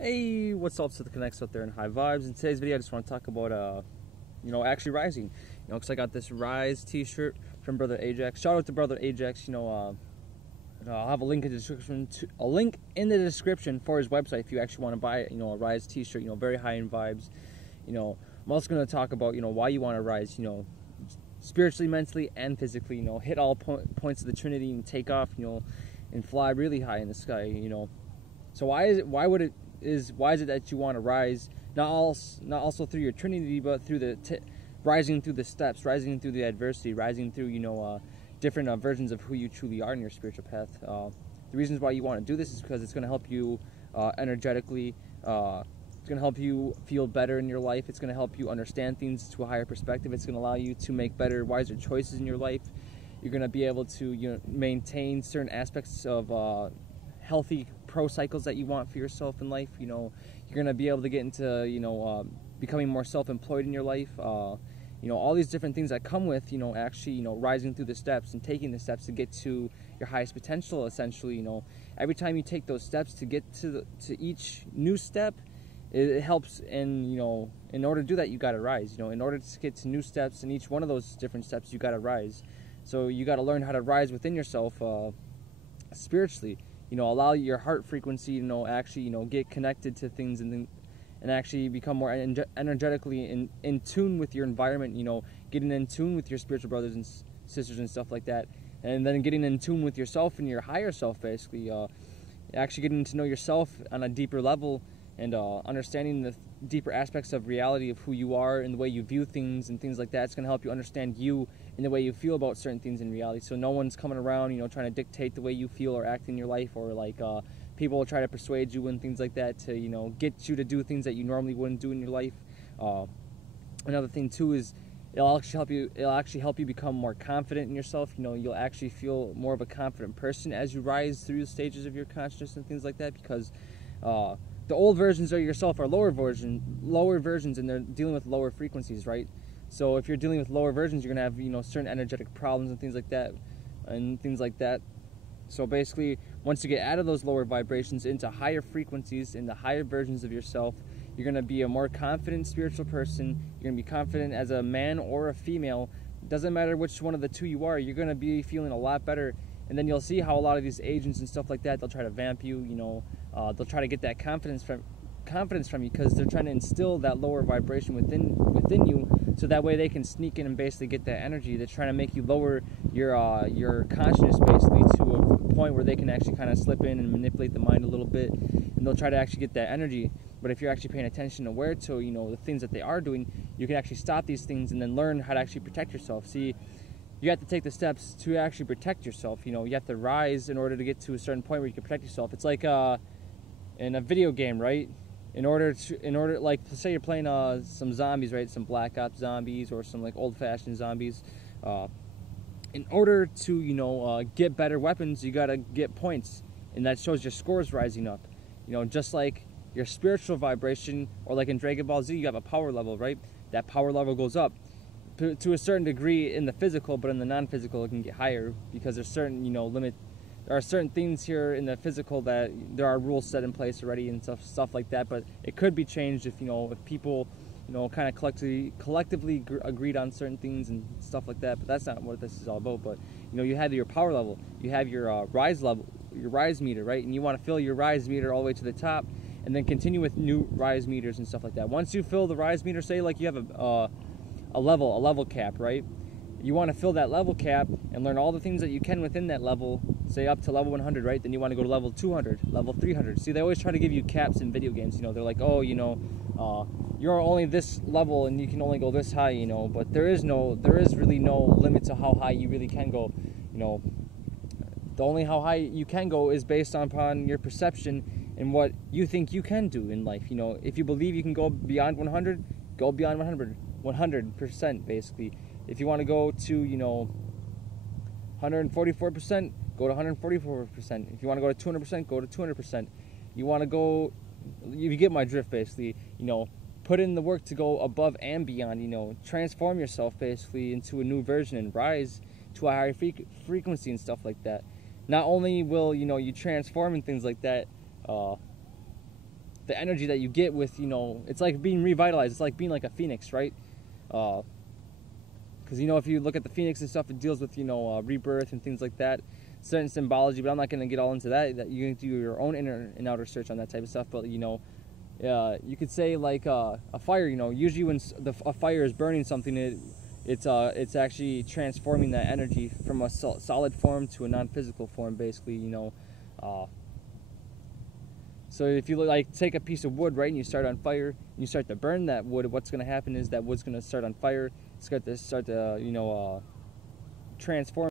Hey, what's up to the connects out there in High Vibes? In today's video, I just want to talk about, actually rising. Because I got this Rise T-shirt from Brother Ajax. Shout out to Brother Ajax. I'll have a link in the description for his website if you actually want to buy it. A Rise T-shirt. Very high end vibes. I'm also going to talk about why you want to rise. Spiritually, mentally, and physically. Hit all points of the Trinity and take off. And fly really high in the sky. So why is it that you want to rise, not also through your Trinity, but through rising through the steps, rising through the adversity, rising through different versions of who you truly are in your spiritual path. The reasons why you want to do this is because it's going to help you energetically. It's going to help you feel better in your life. It's going to help you understand things to a higher perspective. It's going to allow you to make better, wiser choices in your life. You're going to be able to maintain certain aspects of healthy pro cycles that you want for yourself in life. You're going to be able to get into becoming more self-employed in your life. All these different things that come with actually rising through the steps and taking the steps to get to your highest potential. Essentially, every time you take those steps to get to each new step, it helps. And in order to do that, you got to rise. In order to get to new steps, in each one of those different steps, you got to rise. So you got to learn how to rise within yourself spiritually. Allow your heart frequency, actually, get connected to things and actually become more energetically in tune with your environment. Getting in tune with your spiritual brothers and sisters and stuff like that, and then getting in tune with yourself and your higher self. Basically, actually getting to know yourself on a deeper level and understanding the deeper aspects of reality of who you are and the way you view things and things like that. It's going to help you understand you and the way you feel about certain things in reality. So no one's coming around, trying to dictate the way you feel or act in your life, or people will try to persuade you and things like that to get you to do things that you normally wouldn't do in your life. Another thing too is it'll actually help you become more confident in yourself. You'll actually feel more of a confident person as you rise through the stages of your consciousness and things like that, because the old versions of yourself are lower versions, and they're dealing with lower frequencies, right? So if you're dealing with lower versions, you're gonna have certain energetic problems and things like that. So basically, once you get out of those lower vibrations into higher frequencies, into higher versions of yourself, you're gonna be a more confident spiritual person. You're gonna be confident as a man or a female. It doesn't matter which one of the two you are. You're gonna be feeling a lot better. And then you'll see how a lot of these agents and stuff like that, they'll try to vamp you. They'll try to get that confidence from you, because they're trying to instill that lower vibration within you, so that way they can sneak in and basically get that energy. They're trying to make you lower your consciousness basically to a point where they can actually kind of slip in and manipulate the mind a little bit, and they'll try to actually get that energy. But if you're actually paying attention and aware to the things that they are doing, you can actually stop these things and then learn how to actually protect yourself. See, you have to take the steps to actually protect yourself. You have to rise in order to get to a certain point where you can protect yourself. It's like in a video game, right? In order, like, say you're playing some zombies, right? Some Black Ops zombies or some like old-fashioned zombies. In order to get better weapons, you gotta get points, and that shows your scores rising up. Just like your spiritual vibration, or like in Dragon Ball Z, you have a power level, right? That power level goes up to a certain degree in the physical, but in the non-physical it can get higher, because there's certain there are certain things here in the physical that there are rules set in place already and stuff like that, but it could be changed if if people kind of collectively agreed on certain things and stuff like that. But that's not what this is all about. But you have your power level, you have your rise level, your rise meter, right? And you want to fill your rise meter all the way to the top, and then continue with new rise meters and stuff like that. Once you fill the rise meter, say like you have a level cap, right? You want to fill that level cap and learn all the things that you can within that level, say up to level 100, right? Then you want to go to level 200, level 300. See, they always try to give you caps in video games. They're like, oh, you're only this level and you can only go this high, but there is really no limit to how high you really can go. The only how high you can go is based upon your perception and what you think you can do in life. If you believe you can go beyond 100, go beyond 100%, basically. If you want to go to 144%, go to 144%. If you want to go to 200%, go to 200%. You want to go, you get my drift, basically. Put in the work to go above and beyond. Transform yourself basically into a new version and rise to a higher frequency and stuff like that. Not only will you transform and things like that, the energy that you get with, you know, it's like being revitalized. It's like being like a phoenix, right? Because, you know, if you look at the phoenix and stuff, it deals with, you know, rebirth and things like that, certain symbology, but I'm not going to get all into that. That you can do your own inner and outer search on that type of stuff. But, you know, you could say like a fire, you know, usually when a fire is burning something, it's actually transforming that energy from a solid form to a non-physical form, basically, you know. So if you like take a piece of wood, right, and you start on fire, and you start to burn that wood, what's going to happen is that wood's going to start on fire. It's going to start to, you know, transform.